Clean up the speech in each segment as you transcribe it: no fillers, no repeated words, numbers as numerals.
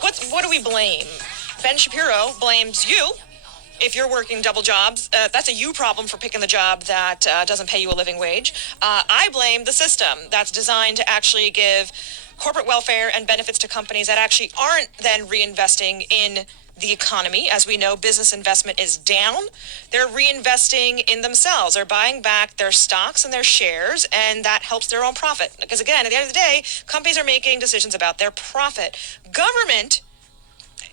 what do we blame? Ben Shapiro blames you. If you're working double jobs, that's a you problem for picking the job that doesn't pay you a living wage. I blame the system that's designed to actually give corporate welfare and benefits to companies that actually aren't then reinvesting in the economy. As we know, business investment is down. They're reinvesting in themselves. They're buying back their stocks and their shares, and that helps their own profit. Because again, at the end of the day, companies are making decisions about their profit. Government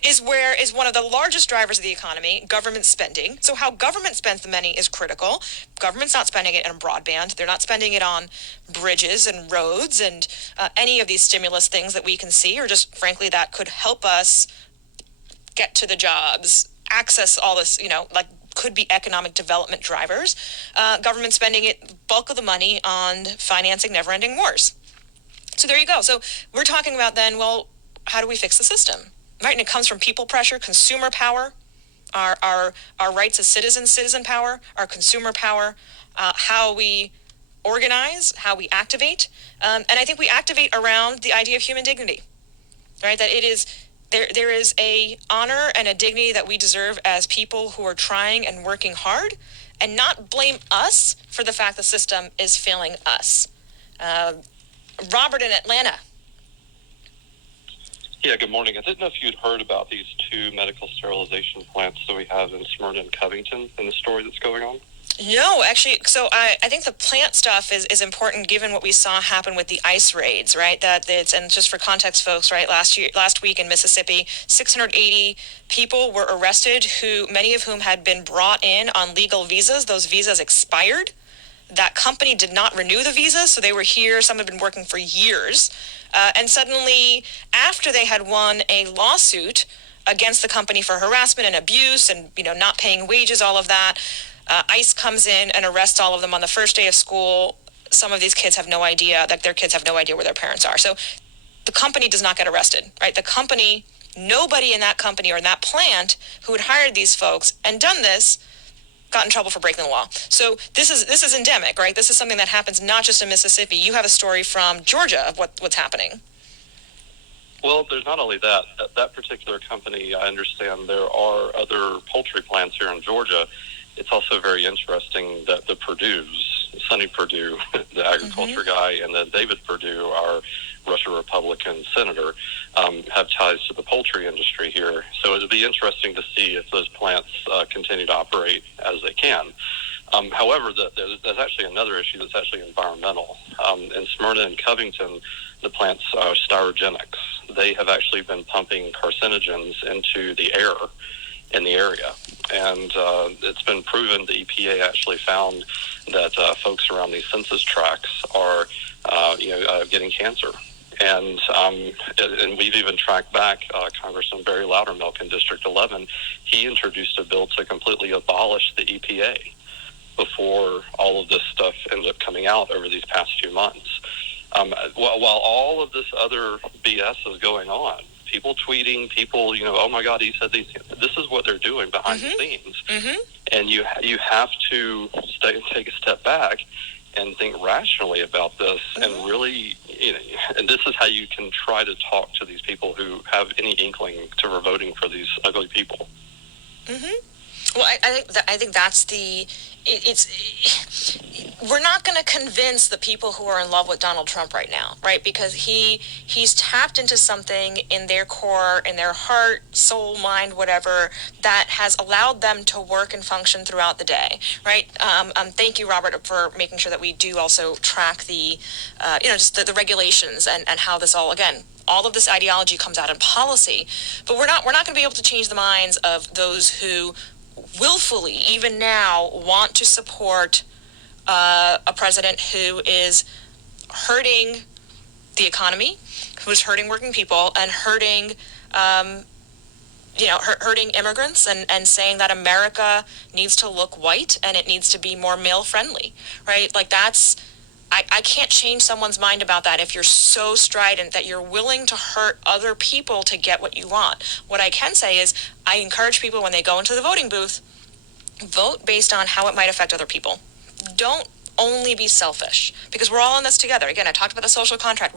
is one of the largest drivers of the economy, government spending. So how government spends the money is critical. Government's not spending it on broadband. They're not spending it on bridges and roads and any of these stimulus things that we can see, or just frankly that could help us get to the jobs, access all this, like could be economic development drivers. Government spending it, bulk of the money on financing never-ending wars. So there you go. So we're talking about then, well, how do we fix the system? Right, and it comes from people pressure, consumer power, our rights as citizens, citizen power, our consumer power, how we organize, how we activate, and I think we activate around the idea of human dignity, right? That it is there is a honor and a dignity that we deserve as people who are trying and working hard, and not blame us for the fact the system is failing us. Robert in Atlanta. Yeah, good morning. I didn't know if you'd heard about these two medical sterilization plants that we have in Smyrna and Covington and the story that's going on. No, actually, so I think the plant stuff is important given what we saw happen with the ICE raids, right? And just for context, folks, right? Last week in Mississippi, 680 people were arrested, many of whom had been brought in on legal visas. Those visas expired. That company did not renew the visas, so they were here. Some had been working for years. And suddenly, after they had won a lawsuit against the company for harassment and abuse and, not paying wages, all of that, ICE comes in and arrests all of them on the first day of school. Some of these kids have no idea, their kids have no idea where their parents are. So the company does not get arrested, right? The company, nobody in that company or in that plant who had hired these folks and done this got in trouble for breaking the law. So this is endemic, right? This is something that happens not just in Mississippi. You have a story from Georgia of what's happening. Well, there's not only that. At that particular company, I understand there are other poultry plants here in Georgia. It's also very interesting that the Purdue's, Sonny Perdue, the agriculture guy, and then David Perdue, our Russia Republican senator, have ties to the poultry industry here. So it'll be interesting to see if those plants continue to operate as they can. However, there's actually another issue that's actually environmental. In Smyrna and Covington, the plants are Sterigenics. They have actually been pumping carcinogens into the air in the area. And it's been proven, the EPA actually found that folks around these census tracts are, getting cancer. And we've even tracked back Congressman Barry Loudermilk in District 11. He introduced a bill to completely abolish the EPA before all of this stuff ended up coming out over these past few months. While all of this other BS is going on, people tweeting, people, oh my God, he said these. This is what they're doing behind the scenes, and you have to take a step back and think rationally about this, and really, and this is how you can try to talk to these people who have any inkling to voting for these ugly people. Well, I think that's we're not going to convince the people who are in love with Donald Trump right now, right? Because he's tapped into something in their core, in their heart, soul, mind, whatever, that has allowed them to work and function throughout the day, right? Thank you, Robert, for making sure that we do also track the, just the regulations and how this all, again, all of this ideology comes out in policy, but we're not going to be able to change the minds of those who willfully, even now, want to support a president who is hurting the economy, who is hurting working people, and hurting, hurting immigrants, and saying that America needs to look white and it needs to be more male-friendly, right? Like I can't change someone's mind about that if you're so strident that you're willing to hurt other people to get what you want. What I can say is I encourage people when they go into the voting booth, vote based on how it might affect other people. Don't only be selfish, because we're all in this together. Again, I talked about the social contract.